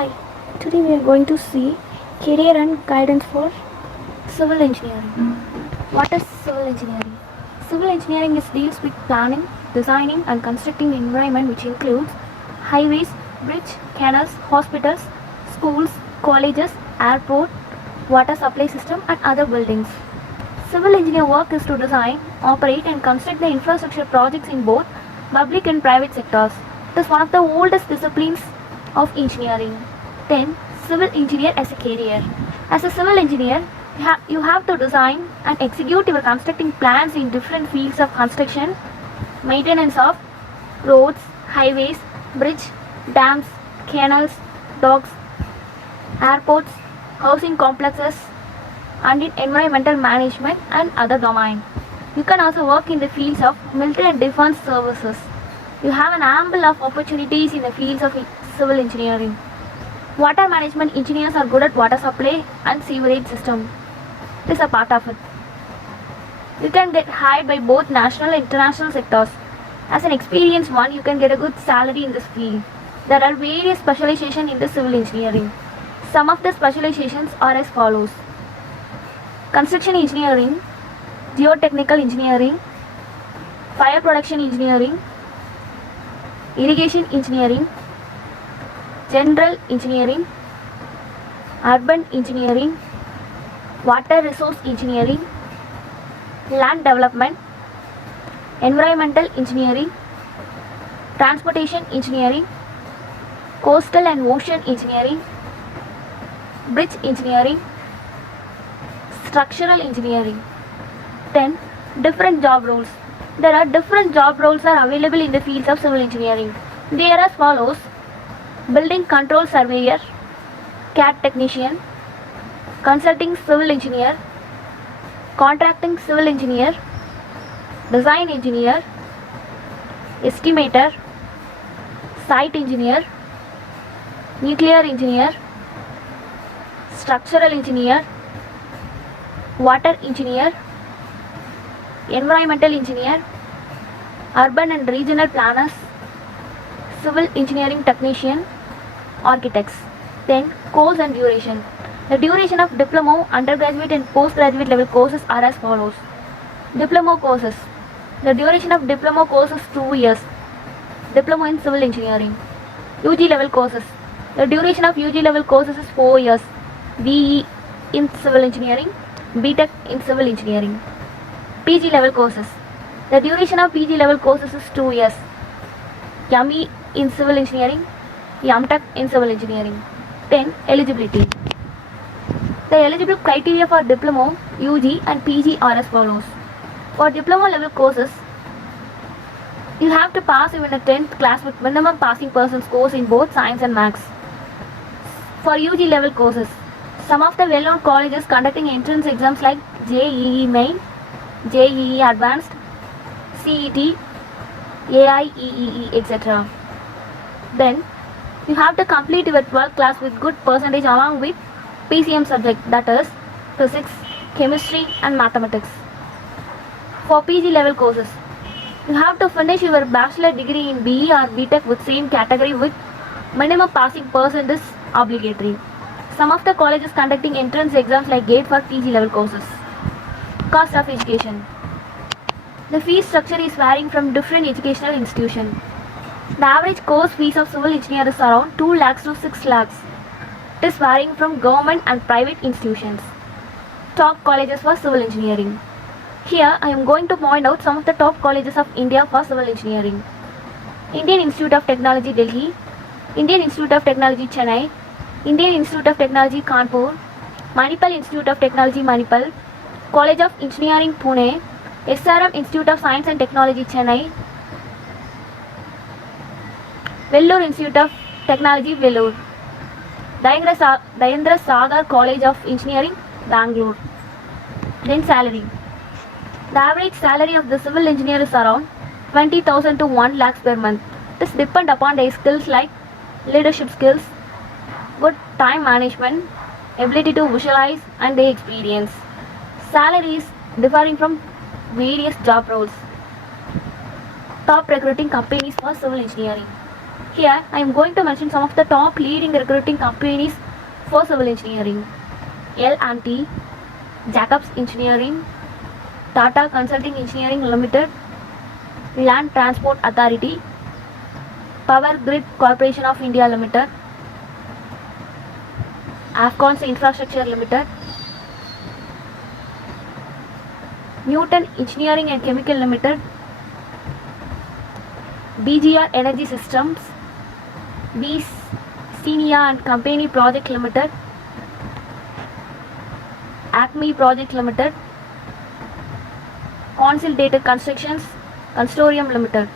Hi, today we are going to see career and guidance for civil engineering. What is civil engineering? Civil engineering deals with planning, designing and constructing the environment which includes highways, bridge, canals, hospitals, schools, colleges, airport, water supply system and other buildings. Civil engineer work is to design, operate and construct the infrastructure projects in both public and private sectors. It is one of the oldest disciplines of engineering. Then, civil engineer as a career. As a civil engineer, you have to design and execute your constructing plans in different fields of construction, maintenance of roads, highways, bridge, dams, canals, docks, airports, housing complexes, and in environmental management and other domains. You can also work in the fields of military and defense services. You have an ample of opportunities in the fields of civil engineering. Water management engineers are good at water supply and sewerage system. It is a part of it. You can get hired by both national and international sectors. As an experienced one, you can get a good salary in this field. There are various specializations in the civil engineering. Some of the specializations are as follows: construction engineering, geotechnical engineering, fire protection engineering, irrigation engineering, general engineering, urban engineering, water resource engineering, land development, environmental engineering, transportation engineering, coastal and ocean engineering, bridge engineering, structural engineering. Then, different job roles. There are different job roles are available in the fields of civil engineering. They are as follows: building control surveyor, CAD technician, consulting civil engineer, contracting civil engineer, design engineer, estimator, site engineer, nuclear engineer, structural engineer, water engineer, environmental engineer, urban and regional planners, civil engineering technician, architects. Then, course and duration. The duration of diploma, undergraduate and postgraduate level courses are as follows. Diploma courses. The duration of diploma course is 2 years. Diploma in civil engineering. UG level courses. The duration of UG level courses is 4 years. BE in civil engineering, BTech in civil engineering. PG level courses. The duration of PG level courses is 2 years. ME in civil engineering, MTech in civil engineering. Then, eligibility. The eligible criteria for diploma, UG and PG are as follows. For diploma level courses, you have to pass even a 10th class with minimum passing person scores in both science and maths. For UG level courses, some of the well-known colleges conducting entrance exams like JEE Main, JEE Advanced, CET, AIEEE, etc. Then, you have to complete your 12th class with good percentage along with PCM subject, that is physics, chemistry and mathematics. For PG level courses, you have to finish your bachelor degree in BE or BTech with same category with minimum passing percent is obligatory. Some of the colleges conducting entrance exams like GATE for PG level courses. Cost of education. The fee structure is varying from different educational institutions. The average course fees of civil engineer is around 2 lakhs to 6 lakhs. It is varying from government and private institutions. Top colleges for civil engineering. Here I am going to point out some of the top colleges of India for civil engineering. Indian Institute of Technology Delhi, Indian Institute of Technology Chennai, Indian Institute of Technology Kanpur, Manipal Institute of Technology Manipal, College of Engineering Pune, SRM Institute of Science and Technology Chennai, Vellore Institute of Technology Vellore, Dayendra Sagar College of Engineering Bangalore. Then salary. The average salary of the civil engineer is around 20,000 to 1 lakhs per month. This depends upon their skills like leadership skills, good time management, ability to visualize and their experience. Salaries differing from various job roles. Top recruiting companies for civil engineering. Here I am going to mention some of the top leading recruiting companies for civil engineering. L&T, Jacobs Engineering, Tata Consulting Engineering Limited, Land Transport Authority, Power Grid Corporation of India Limited, Afcons Infrastructure Limited, Newton Engineering and Chemical Limited, BGR Energy Systems, B. Senior and Company Project Limited, Acme Project Limited, Consolidated Constructions Consortium Limited.